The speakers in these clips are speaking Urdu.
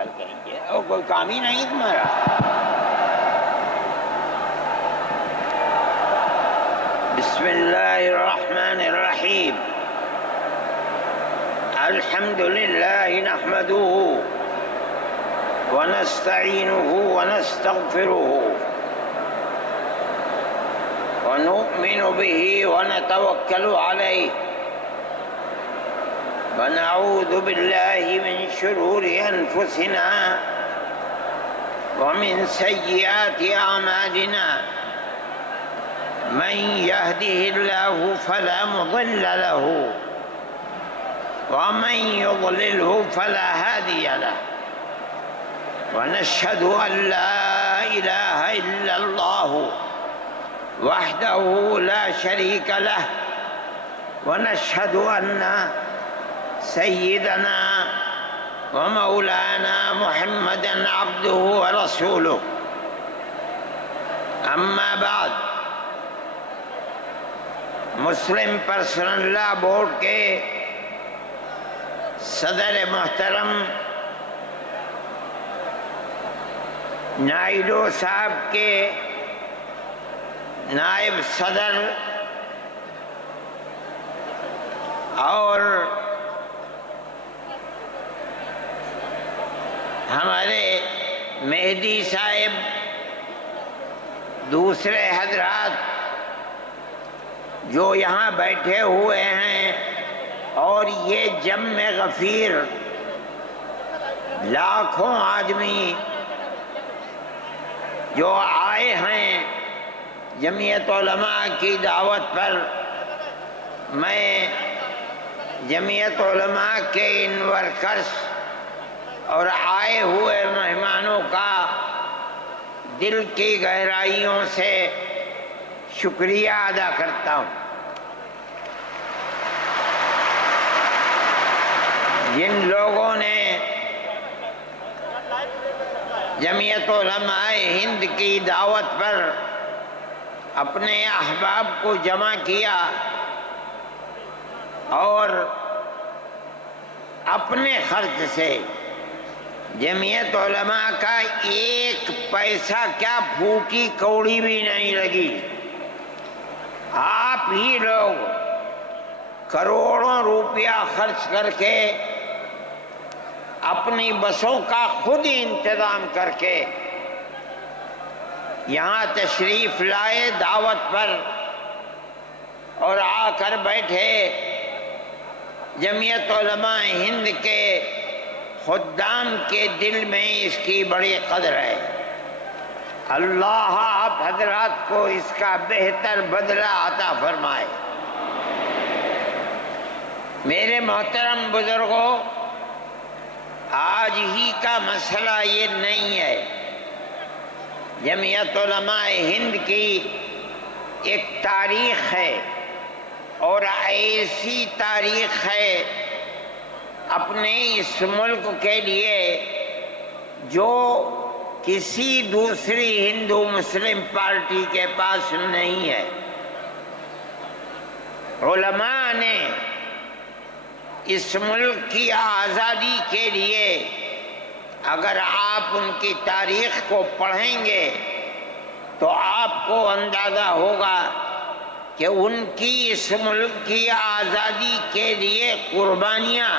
کر کہیں گے اور کوئی کام ہی نہیں تمہارا. بسم اللہ الرحمن الرحیم. الحمد للہ نحمده ونستعینه ونستغفره ونؤمن به ونتوکل علیہ ونعوذ باللہ من شرور انفسنا ومن سیئات اعمالنا من يهده الله فلا مضل له ومن يضلله فلا هادي له ونشهد أن لا إله إلا الله وحده لا شريك له ونشهد أن سيدنا ومولانا محمدا عبده ورسوله. أما بعد، مسلم پرسنل لا بورڈ کے صدر محترم نائیڈو صاحب کے نائب صدر اور ہمارے مہدی صاحب، دوسرے حضرات جو یہاں بیٹھے ہوئے ہیں، اور یہ جمع غفیر لاکھوں آدمی جو آئے ہیں جمعیت علماء کی دعوت پر، میں جمعیت علماء کے ان ورکرز اور آئے ہوئے مہمانوں کا دل کی گہرائیوں سے شکریہ ادا کرتا ہوں. جن لوگوں نے جمعیت علماء ہند کی دعوت پر اپنے احباب کو جمع کیا اور اپنے خرچ سے جمعیت علماء کا ایک پیسہ کیا پھوٹی کوڑی بھی نہیں لگی، آپ ہی لوگ کروڑوں روپیہ خرچ کر کے اپنی بسوں کا خود ہی انتظام کر کے یہاں تشریف لائے دعوت پر اور آ کر بیٹھے. جمعیت علماء ہند کے خدام کے دل میں اس کی بڑی قدر ہے. اللہ آپ حضرات کو اس کا بہتر بدلہ عطا فرمائے. میرے محترم بزرگوں، آج ہی کا مسئلہ یہ نہیں ہے. جمعیت علماء ہند کی ایک تاریخ ہے، اور ایسی تاریخ ہے اپنے اس ملک کے لیے جو کسی دوسری ہندو مسلم پارٹی کے پاس نہیں ہے. علماء نے اس ملک کی آزادی کے لیے اگر آپ ان کی تاریخ کو پڑھیں گے تو آپ کو اندازہ ہوگا کہ ان کی اس ملک کی آزادی کے لیے قربانیاں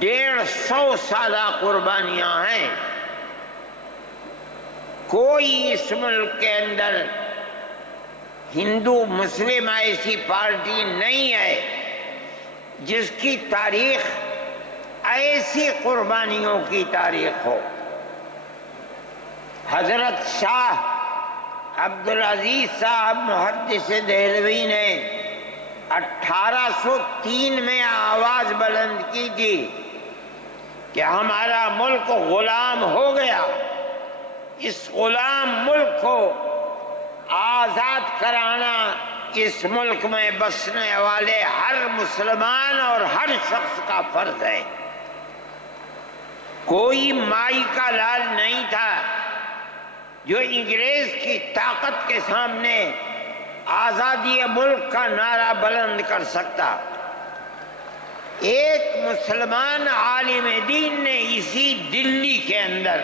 150 سالہ قربانیاں ہیں. کوئی اس ملک کے اندر ہندو مسلم ایسی پارٹی نہیں ہے جس کی تاریخ ایسی قربانیوں کی تاریخ ہو. حضرت شاہ عبدالعزیز صاحب محدث دہلوی نے 1803 میں آواز بلند کی تھی کہ ہمارا ملک غلام ہو گیا، اس غلام ملک کو آزاد کرانا اس ملک میں بسنے والے ہر مسلمان اور ہر شخص کا فرض ہے. کوئی مائی کا لال نہیں تھا جو انگریز کی طاقت کے سامنے آزادی ملک کا نعرہ بلند کر سکتا. ایک مسلمان عالم دین نے اسی دلی کے اندر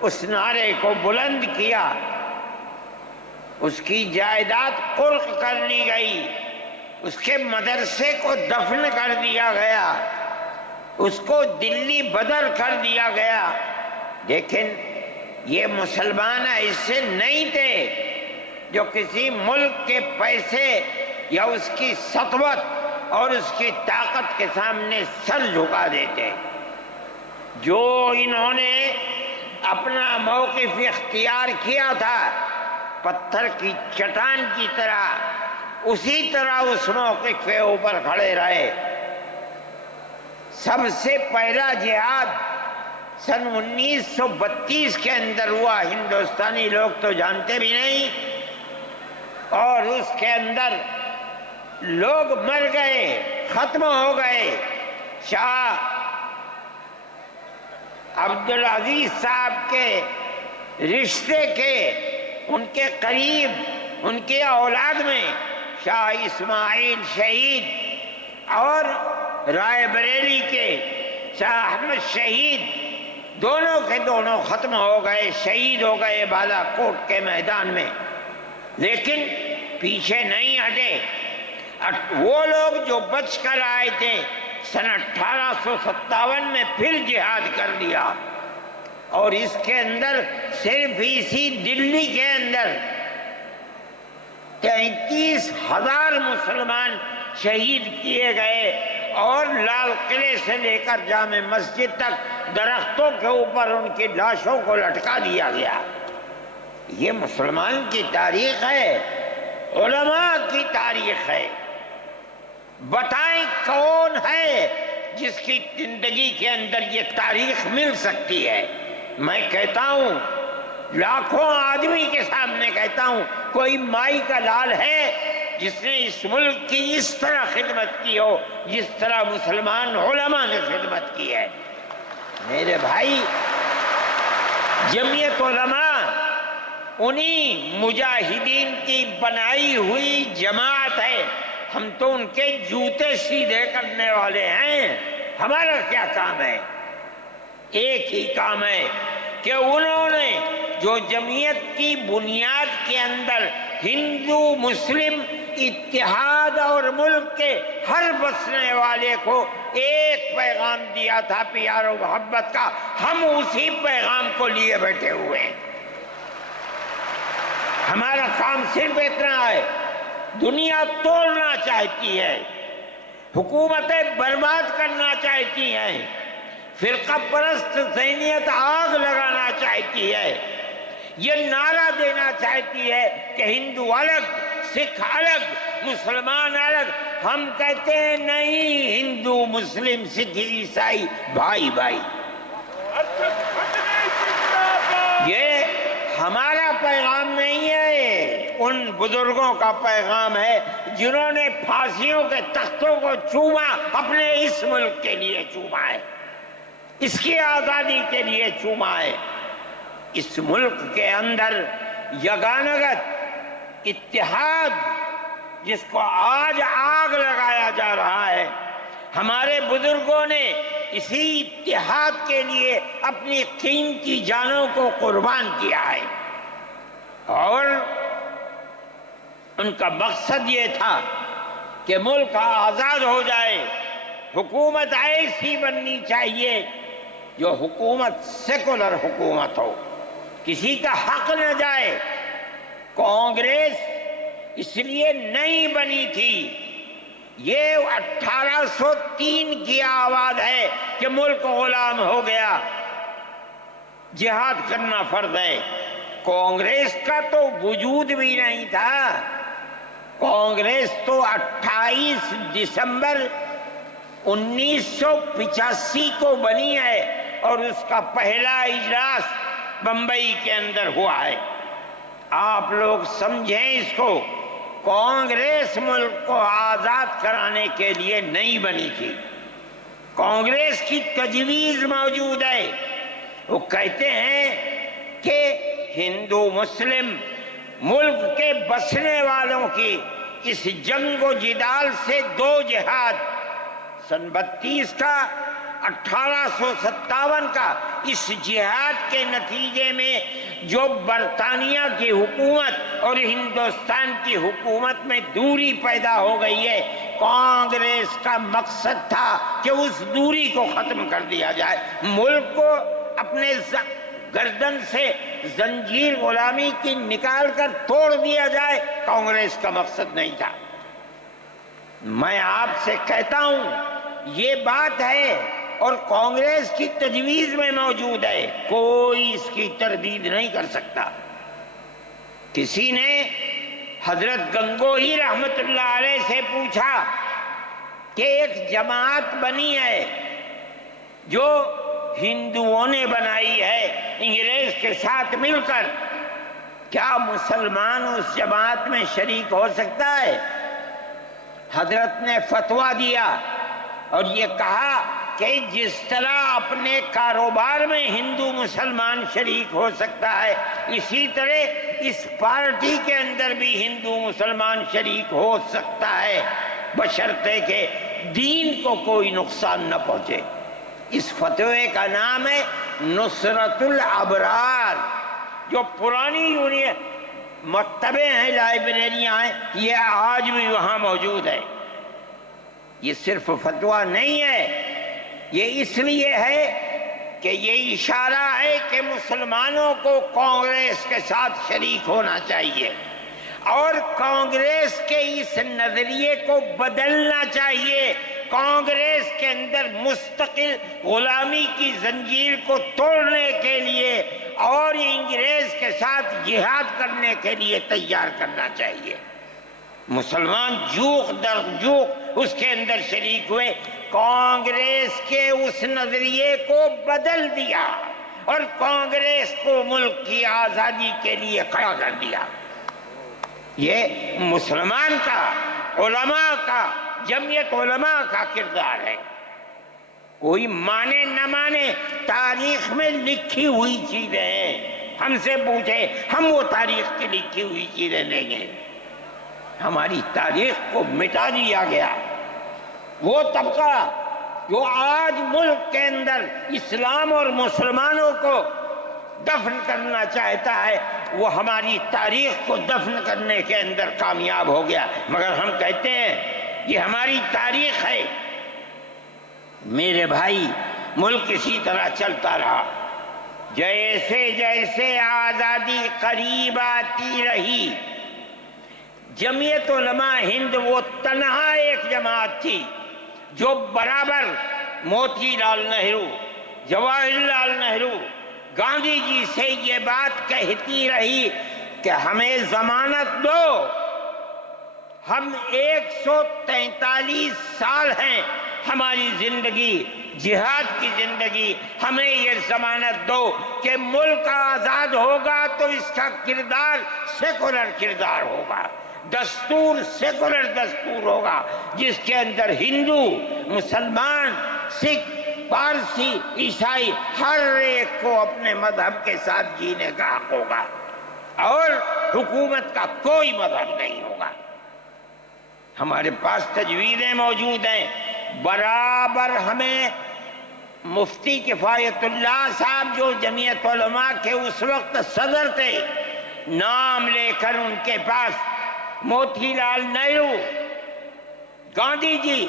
اس نعرے کو بلند کیا، اس کی جائیداد قرق کر لی گئی، اس کے مدرسے کو دفن کر دیا گیا، اس کو دلی بدر کر دیا گیا۔ لیکن یہ مسلمان ایسے نہیں تھے جو کسی ملک کے پیسے یا اس کی سطوت اور اس کی طاقت کے سامنے سر جھکا دیتے۔ جو انہوں نے اپنا موقف اختیار کیا تھا پتھر کی چٹان کی طرح، اسی طرح اس موقف کے اوپر کھڑے رہے۔ سب سے پہلا جہاد سن 1932 کے اندر ہوا، ہندوستانی لوگ تو جانتے بھی نہیں، اور اس کے اندر لوگ مر گئے، ختم ہو گئے۔ شاہ عبدالعزیز صاحب کے رشتے کے، ان کے قریب، ان کے اولاد میں شاہ اسماعیل شہید اور رائے بریلی کے شاہ احمد شہید، دونوں کے دونوں ختم ہو گئے، شہید ہو گئے بالا کوٹ کے میدان میں۔ لیکن پیچھے نہیں ہٹے۔ وہ لوگ جو بچ کر آئے تھے سن 1857 میں پھر جہاد کر دیا، اور اس کے اندر صرف اسی دلی کے اندر 33,000 مسلمان شہید کیے گئے، اور لال قلعے سے لے کر جامع مسجد تک درختوں کے اوپر ان کی لاشوں کو لٹکا دیا گیا۔ یہ مسلمان کی تاریخ ہے، علماء کی تاریخ ہے۔ بتائیں کون ہے جس کی زندگی کے اندر یہ تاریخ مل سکتی ہے؟ میں کہتا ہوں، لاکھوں آدمی کے سامنے کہتا ہوں، کوئی مائی کا لال ہے جس نے اس ملک کی اس طرح خدمت کی ہو جس طرح مسلمان علماء نے خدمت کی ہے؟ میرے بھائی، جمعیت علماء انہی مجاہدین کی بنائی ہوئی جماعت ہے۔ ہم تو ان کے جوتے سیدھے کرنے والے ہیں۔ ہمارا کیا کام ہے؟ ایک ہی کام ہے کہ انہوں نے جو جمعیت کی بنیاد کے اندر ہندو مسلم اتحاد اور ملک کے ہر بسنے والے کو ایک پیغام دیا تھا پیار و محبت کا، ہم اسی پیغام کو لیے بیٹھے ہوئے ہیں۔ ہمارا کام صرف اتنا ہے۔ دنیا توڑنا چاہتی ہے، حکومتیں برباد کرنا چاہتی ہیں، فرقہ پرست ذہنیت آگ لگانا چاہتی ہے، یہ نعرہ دینا چاہتی ہے کہ ہندو الگ، سکھ الگ، مسلمان الگ۔ ہم کہتے ہیں نہیں، ہندو مسلم سکھ عیسائی بھائی بھائی۔ یہ ہمارا پیغام نہیں ہے، ان بزرگوں کا پیغام ہے جنہوں نے پھانسیوں کے تختوں کو چوما، اپنے اس ملک کے لیے چوما ہے، اس کی آزادی کے لیے چوما ہے۔ اس ملک کے اندر یگانگت اتحاد جس کو آج آگ لگایا جا رہا ہے، ہمارے بزرگوں نے اسی اتحاد کے لیے اپنی قیمتی جانوں کو قربان کیا ہے، اور ان کا مقصد یہ تھا کہ ملک آزاد ہو جائے۔ حکومت ایسی بننی چاہیے جو حکومت سیکولر حکومت ہو، کسی کا حق نہ جائے۔ کانگریس اس لیے نہیں بنی تھی، یہ 1803 کی آواز ہے کہ ملک غلام ہو گیا، جہاد کرنا فرض ہے۔ کانگریس کا تو وجود بھی نہیں تھا۔ کانگریس تو 28 دسمبر 1985 کو بنی ہے، اور اس کا پہلا اجلاس بمبئی کے اندر ہوا ہے۔ آپ لوگ سمجھیں اس کو، کانگریس ملک کو آزاد کرانے کے لیے نہیں بنی تھی۔ کانگریس کی تجویز موجود ہے، وہ کہتے ہیں کہ ہندو مسلم ملک کے بسنے والوں کی اس جنگ و جدال سے دو جہاد سن 32 کا 1857 کا اس جہاد کے نتیجے میں جو برطانیہ کی حکومت اور ہندوستان کی حکومت میں دوری پیدا ہو گئی ہے، کانگریس کا مقصد تھا کہ اس دوری کو ختم کر دیا جائے، ملک کو اپنے گردن سے زنجیر غلامی کی نکال کر توڑ دیا جائے۔ کانگریس کا مقصد نہیں تھا۔ میں آپ سے کہتا ہوں یہ بات ہے اور کانگریس کی تجویز میں موجود ہے، کوئی اس کی تردید نہیں کر سکتا۔ کسی نے حضرت گنگوہی رحمت اللہ علیہ سے پوچھا کہ ایک جماعت بنی ہے جو ہندوؤں نے بنائی ہے انگریز کے ساتھ مل کر، کیا مسلمان اس جماعت میں شریک ہو سکتا ہے؟ حضرت نے فتویٰ دیا اور یہ کہا کہ جس طرح اپنے کاروبار میں ہندو مسلمان شریک ہو سکتا ہے، اسی طرح اس پارٹی کے اندر بھی ہندو مسلمان شریک ہو سکتا ہے، بشرطے کہ دین کو کوئی نقصان نہ پہنچے۔ اس فتوے کا نام ہے نصرت الابرار، جو پرانی مکتبیں ہیں، لائبریریاں ہیں، یہ آج بھی وہاں موجود ہے۔ یہ صرف فتویٰ نہیں ہے، یہ اس لیے ہے کہ یہ اشارہ ہے کہ مسلمانوں کو کانگریس کے ساتھ شریک ہونا چاہیے اور کانگریس کے اس نظریے کو بدلنا چاہیے۔ کانگریس کے اندر مستقل غلامی کی زنجیر کو توڑنے کے لیے اور انگریز کے ساتھ جہاد کرنے کے لیے تیار کرنا چاہیے۔ مسلمان جوق در جوق اس کے اندر شریک ہوئے، کانگریس کے اس نظریے کو بدل دیا اور کانگریس کو ملک کی آزادی کے لیے کھڑا کر دیا۔ یہ مسلمان کا، علماء کا، جمعیت علماء کا کردار ہے۔ کوئی مانے نہ مانے، تاریخ میں لکھی ہوئی چیزیں ہیں، ہم سے پوچھے ہم وہ تاریخ کی لکھی ہوئی چیزیں دیں گے۔ ہماری تاریخ کو مٹا دیا گیا۔ وہ طبقہ جو آج ملک کے اندر اسلام اور مسلمانوں کو دفن کرنا چاہتا ہے، وہ ہماری تاریخ کو دفن کرنے کے اندر کامیاب ہو گیا، مگر ہم کہتے ہیں یہ ہماری تاریخ ہے۔ میرے بھائی، ملک اسی طرح چلتا رہا، جیسے جیسے آزادی قریب آتی رہی، جمعیت علماء ہند وہ تنہا ایک جماعت تھی جو برابر موتی لال نہرو، جواہر لال نہرو، گاندھی جی سے یہ بات کہتی رہی کہ ہمیں ضمانت دو، ہم 143 سال ہیں ہماری زندگی، جہاد کی زندگی، ہمیں یہ ضمانت دو کہ ملک آزاد ہوگا تو اس کا کردار سیکولر کردار ہوگا، دستور سیکولر دستور ہوگا، جس کے اندر ہندو، مسلمان، سکھ، پارسی، عیسائی ہر ایک کو اپنے مذہب کے ساتھ جینے کا حق ہوگا اور حکومت کا کوئی مذہب نہیں ہوگا۔ ہمارے پاس تجویزیں موجود ہیں، برابر ہمیں مفتی کفایت اللہ صاحب جو جمعیت علماء کے اس وقت صدر تھے، نام لے کر ان کے پاس موتی لال نہرو، گاندھی جی،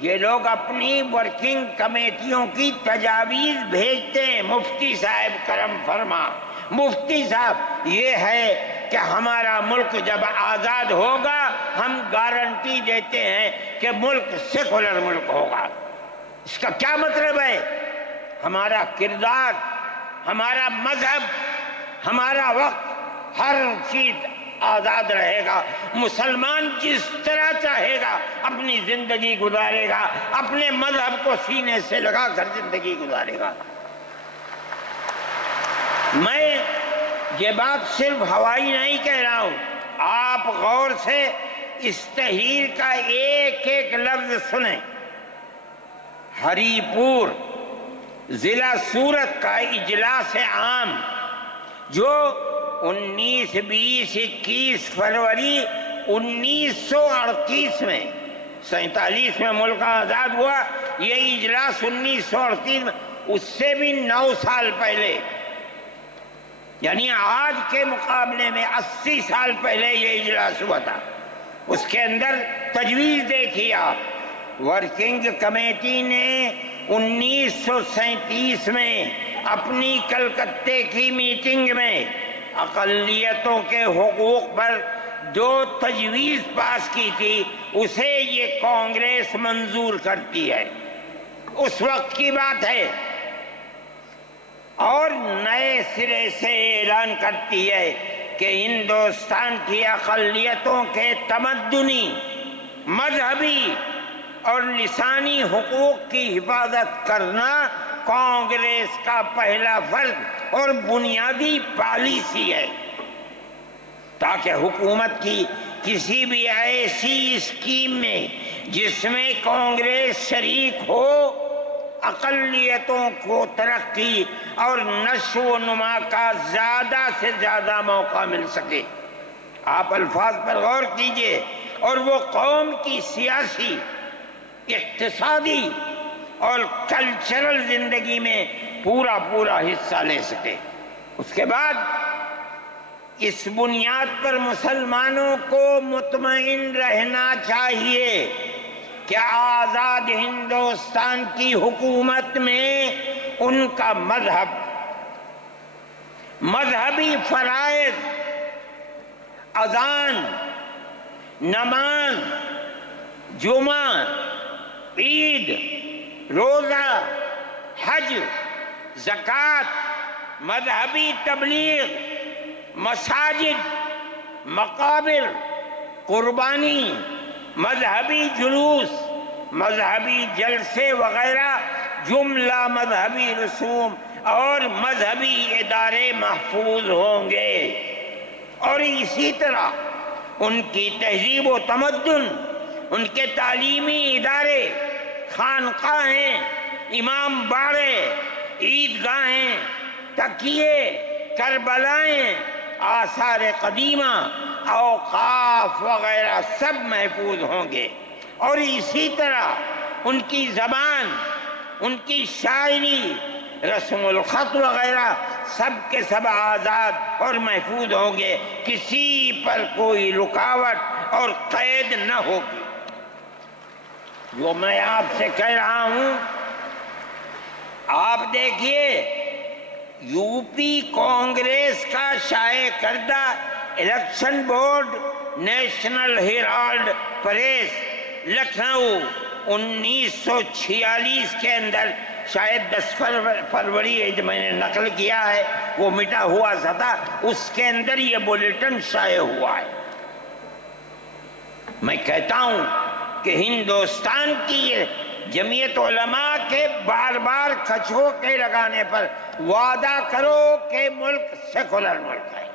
یہ لوگ اپنی ورکنگ کمیٹیوں کی تجاویز بھیجتے ہیں، مفتی صاحب کرم فرما، مفتی صاحب یہ ہے کہ ہمارا ملک جب آزاد ہوگا ہم گارنٹی دیتے ہیں کہ ملک سیکولر ملک ہوگا۔ اس کا کیا مطلب ہے؟ ہمارا کردار، ہمارا مذہب، ہمارا وقت، ہر چیز آزاد رہے گا، مسلمان جس طرح چاہے گا اپنی زندگی گزارے گا، اپنے مذہب کو سینے سے لگا کر زندگی گزارے گا۔ میں یہ بات صرف ہوائی نہیں کہہ رہا ہوں، آپ غور سے اس تحریر کا ایک ایک لفظ سنیں۔ ہری پور ضلع سورت کا اجلاس عام جو 19، 20، 21 فروری 1938 میں 47 میں ملک آزاد ہوا، یہ اجلاس 1938 میں، اس سے بھی 9 سال پہلے، یعنی آج کے مقابلے میں 80 سال پہلے یہ اجلاس ہوا تھا۔ اس کے اندر تجویز دیکھیے آپ، ورکنگ کمیٹی نے 1937 میں اپنی کلکتے کی میٹنگ میں اقلیتوں کے حقوق پر جو تجویز پاس کی تھی اسے یہ کانگریس منظور کرتی ہے، اس وقت کی بات ہے، اور نئے سرے سے اعلان کرتی ہے کہ ہندوستان کی اقلیتوں کے تمدنی، مذہبی اور لسانی حقوق کی حفاظت کرنا کانگریس کا پہلا فرض اور بنیادی پالیسی ہے، تاکہ حکومت کی کسی بھی ایسی اسکیم میں جس میں کانگریس شریک ہو، اقلیتوں کو ترقی اور نشو و نما کا زیادہ سے زیادہ موقع مل سکے۔ آپ الفاظ پر غور کیجئے، اور وہ قوم کی سیاسی، اقتصادی اور کلچرل زندگی میں پورا حصہ لے سکے۔ اس کے بعد اس بنیاد پر مسلمانوں کو مطمئن رہنا چاہیے کہ آزاد ہندوستان کی حکومت میں ان کا مذہب، مذہبی فرائض، اذان، نماز، جمعہ، عید، روزہ، حج، زکوٰۃ، مذہبی تبلیغ، مساجد، مقابر، قربانی، مذہبی جلوس، مذہبی جلسے وغیرہ جملہ مذہبی رسوم اور مذہبی ادارے محفوظ ہوں گے، اور اسی طرح ان کی تہذیب و تمدن، ان کے تعلیمی ادارے، خانقاہیں، امام باڑے، عیدگاہیں، تکیے، کربلائیں، آثار قدیمہ، اوقاف وغیرہ سب محفوظ ہوں گے، اور اسی طرح ان کی زبان، ان کی شاعری، رسم الخط وغیرہ سب کے سب آزاد اور محفوظ ہوں گے، کسی پر کوئی رکاوٹ اور قید نہ ہوگی۔ جو میں آپ سے کہہ رہا ہوں، آپ دیکھیے، یو پی کانگریس کا شائع کردہ election board, National Herald press, Lucknow, 1946 کے اندر، شاید 10 فروری میں نے نقل کیا ہے، وہ مٹا ہوا تھا، اس کے اندر یہ بلیٹن شائع ہوا ہے۔ میں کہتا ہوں کہ ہندوستان کی جمعیت علماء کے بار بار کھچوکے لگانے پر وعدہ کرو کہ ملک سیکولر ملک ہے،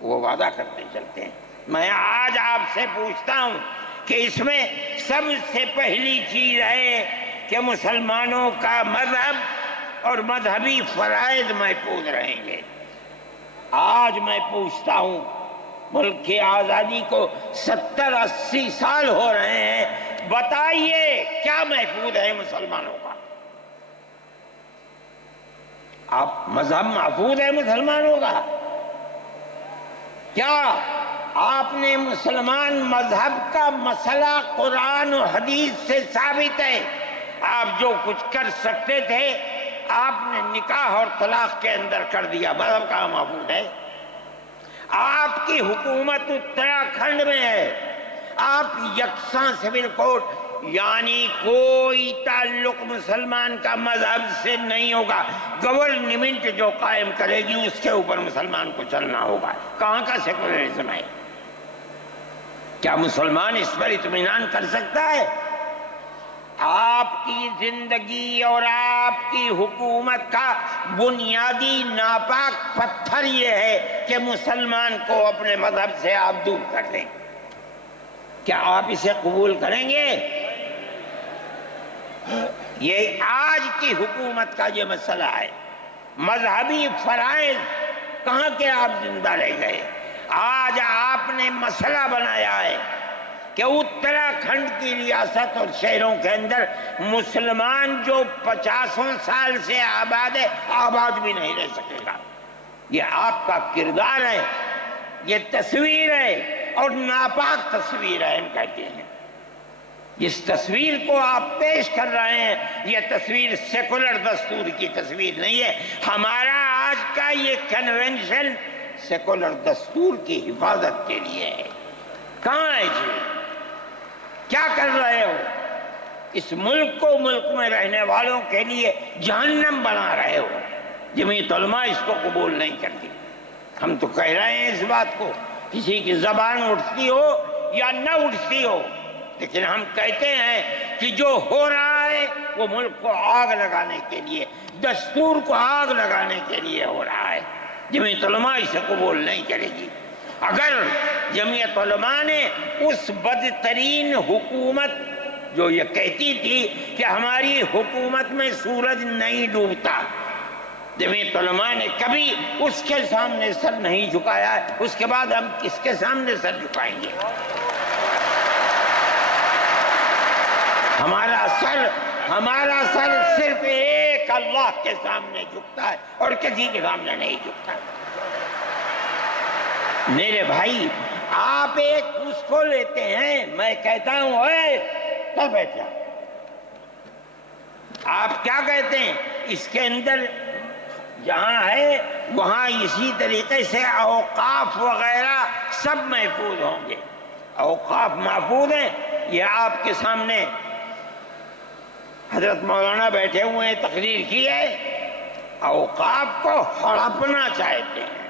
وہ وعدہ کرتے چلتے ہیں۔ میں آج آپ سے پوچھتا ہوں کہ اس میں سب سے پہلی چیز ہے کہ مسلمانوں کا مذہب اور مذہبی فرائض محفوظ رہیں گے۔ آج میں پوچھتا ہوں، ملک کی آزادی کو 70-80 سال ہو رہے ہیں، بتائیے کیا محفوظ ہے مسلمانوں کا؟ آپ مذہب محفوظ ہے مسلمانوں کا؟ کیا آپ نے مسلمان مذہب کا مسئلہ قرآن و حدیث سے ثابت ہے؟ آپ جو کچھ کر سکتے تھے آپ نے نکاح اور طلاق کے اندر کر دیا، مذہب کہاں محفوظ ہے؟ آپ کی حکومت اتراکھنڈ میں ہے، آپ یکساں سول کوڈ، یعنی کوئی تعلق مسلمان کا مذہب سے نہیں ہوگا، گورنمنٹ جو قائم کرے گی اس کے اوپر مسلمان کو چلنا ہوگا۔ کہاں کا سیکولرزم ہے؟ کیا مسلمان اس پر اطمینان کر سکتا ہے؟ آپ کی زندگی اور آپ کی حکومت کا بنیادی ناپاک پتھر یہ ہے کہ مسلمان کو اپنے مذہب سے آپ دور کر دیں۔ کیا آپ اسے قبول کریں گے؟ یہ آج کی حکومت کا یہ مسئلہ ہے۔ مذہبی فرائض کہاں کے آپ زندہ رہ گئے؟ آج آپ نے مسئلہ بنایا ہے کہ اتراکھنڈ کی ریاست اور شہروں کے اندر مسلمان جو 50 سال سے آباد ہے، آباد بھی نہیں رہ سکے گا۔ یہ آپ کا کردار ہے، یہ تصویر ہے اور ناپاک تصویر ہے۔ ہم کہتے ہیں جس تصویر کو آپ پیش کر رہے ہیں یہ تصویر سیکولر دستور کی تصویر نہیں ہے۔ ہمارا آج کا یہ کنونشن سیکولر دستور کی حفاظت کے لیے ہے۔ کہاں ہے جی؟ کیا کر رہے ہو؟ اس ملک کو، ملک میں رہنے والوں کے لیے جہنم بنا رہے ہو۔ جمعیت علماء اس کو قبول نہیں کرتی۔ ہم تو کہہ رہے ہیں اس بات کو، کسی کی زبان اٹھتی ہو یا نہ اٹھتی ہو، لیکن ہم کہتے ہیں کہ جو ہو رہا ہے وہ ملک کو آگ لگانے کے لیے، دستور کو آگ لگانے کے لیے ہو رہا ہے۔ جمعیت علماء اسے قبول نہیں کرے گی۔ اگر جمعیت علماء نے اس بدترین حکومت جو یہ کہتی تھی کہ ہماری حکومت میں سورج نہیں ڈوبتا، جمعیت علماء نے کبھی اس کے سامنے سر نہیں جھکایا ہے، اس کے بعد ہم کس کے سامنے سر جھکائیں گے؟ ہمارا سر صرف ایک اللہ کے سامنے جھکتا ہے اور کسی کے سامنے نہیں جھکتا۔ میرے بھائی، آپ ایک اس کو لیتے ہیں، میں کہتا ہوں اے تو بیٹھا، آپ کیا کہتے ہیں؟ اس کے اندر جہاں ہے وہاں اسی طریقے سے اوقاف وغیرہ سب محفوظ ہوں گے۔ اوقاف محفوظ ہیں، یہ آپ کے سامنے حضرت مولانا بیٹھے ہوئے ہیں، تقریر کی ہے۔ اوقاف کو ہڑپنا چاہتے ہیں۔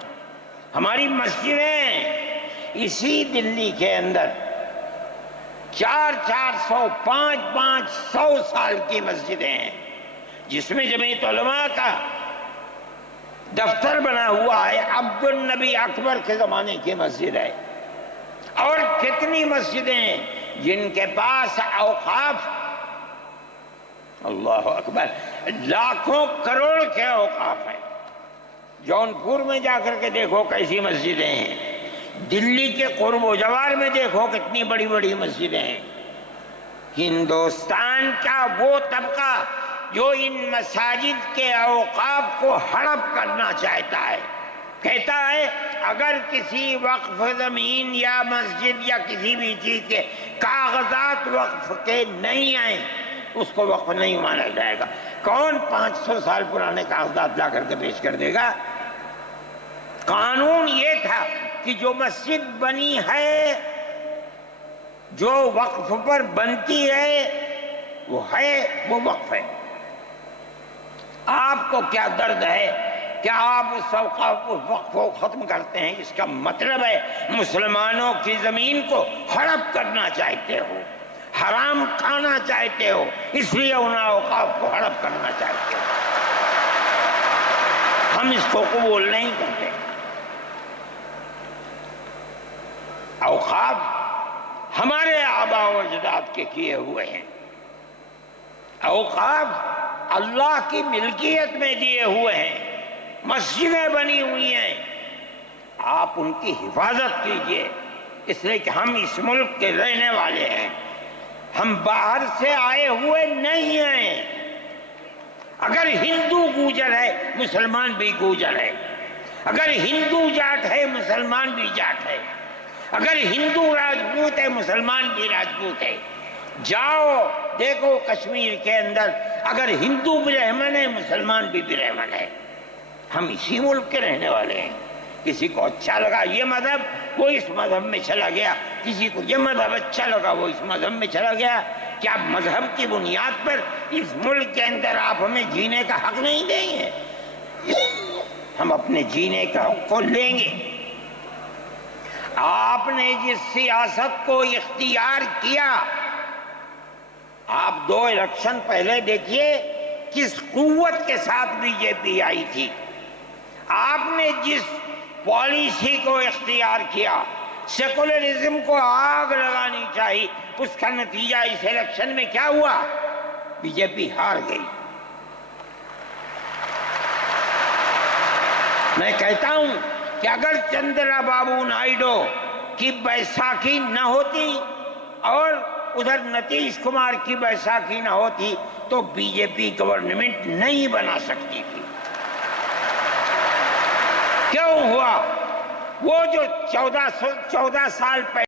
ہماری مسجدیں اسی دلی کے اندر 400 500 سال کی مسجدیں ہیں، جس میں جمعیت علماء کا دفتر بنا ہوا ہے، عبد النبی اکبر کے زمانے کی مسجد ہے۔ اور کتنی مسجدیں ہیں جن کے پاس اوقاف، اللہ اکبر، لاکھوں کروڑ کے اوقاف ہیں۔ جونپور میں جا کر کے دیکھو کیسی مسجدیں ہیں، دلی کے قرب و جوار میں دیکھو کتنی بڑی بڑی مسجدیں ہیں۔ ہندوستان کا وہ طبقہ جو ان مساجد کے اوقاف کو ہڑپ کرنا چاہتا ہے، کہتا ہے اگر کسی وقف زمین یا مسجد یا کسی بھی چیز کے کاغذات وقف کے نہیں آئیں اس کو وقف نہیں مانا جائے گا۔ کون 500 سال پرانے کاغذات لا کر کے پیش کر دے گا؟ قانون یہ تھا کہ جو مسجد بنی ہے، جو وقف پر بنتی ہے، وہ وقف ہے۔ آپ کو کیا درد ہے کہ آپ اس وقف کو ختم کرتے ہیں؟ اس کا مطلب ہے مسلمانوں کی زمین کو ہڑپ کرنا چاہتے ہو، حرام کھانا چاہتے ہو، اس لیے ان اوقاف کو ہڑپ کرنا چاہتے ہو۔ ہم اس کو قبول نہیں کرتے۔ اوقاف ہمارے آباء و اجداد کے کیے ہوئے ہیں، اوقاف اللہ کی ملکیت میں دیے ہوئے ہیں، مسجدیں بنی ہوئی ہیں، آپ ان کی حفاظت کیجئے، اس لیے کہ ہم اس ملک کے رہنے والے ہیں، ہم باہر سے آئے ہوئے نہیں ہیں۔ اگر ہندو گوجر ہے مسلمان بھی گوجر ہے، اگر ہندو جاٹ ہے مسلمان بھی جاٹ ہے، اگر ہندو راجپوت ہے مسلمان بھی راجپوت ہے۔ جاؤ دیکھو کشمیر کے اندر، اگر ہندو برہمن ہے مسلمان بھی برہمن ہے۔ ہم اسی ملک کے رہنے والے ہیں۔ کسی کو اچھا لگا یہ مذہب وہ اس مذہب میں چلا گیا، کسی کو یہ مذہب اچھا لگا وہ اس مذہب میں چلا گیا۔ کیا مذہب کی بنیاد پر اس ملک کے اندر آپ ہمیں جینے کا حق نہیں دیں گے؟ ہم اپنے جینے کا حق کو لیں گے۔ آپ نے جس سیاست کو اختیار کیا، آپ 2 الیکشن پہلے دیکھیے کس قوت کے ساتھ بی جے پی آئی تھی۔ آپ نے جس پالیسی کو اختیار کیا، سیکولرزم کو آگ لگانی چاہیے، اس کا نتیجہ اس الیکشن میں کیا ہوا؟ بی جے پی ہار گئی۔ میں کہتا ہوں کہ اگر چندرا بابو نائیڈو کی بیساکھی نہ ہوتی اور ادھر نتیش کمار کی بیساکھی نہ ہوتی تو بی جے پی گورنمنٹ نہیں بنا سکتی تھی۔ کیوں ہوا؟ وہ جو 14 سال پہلے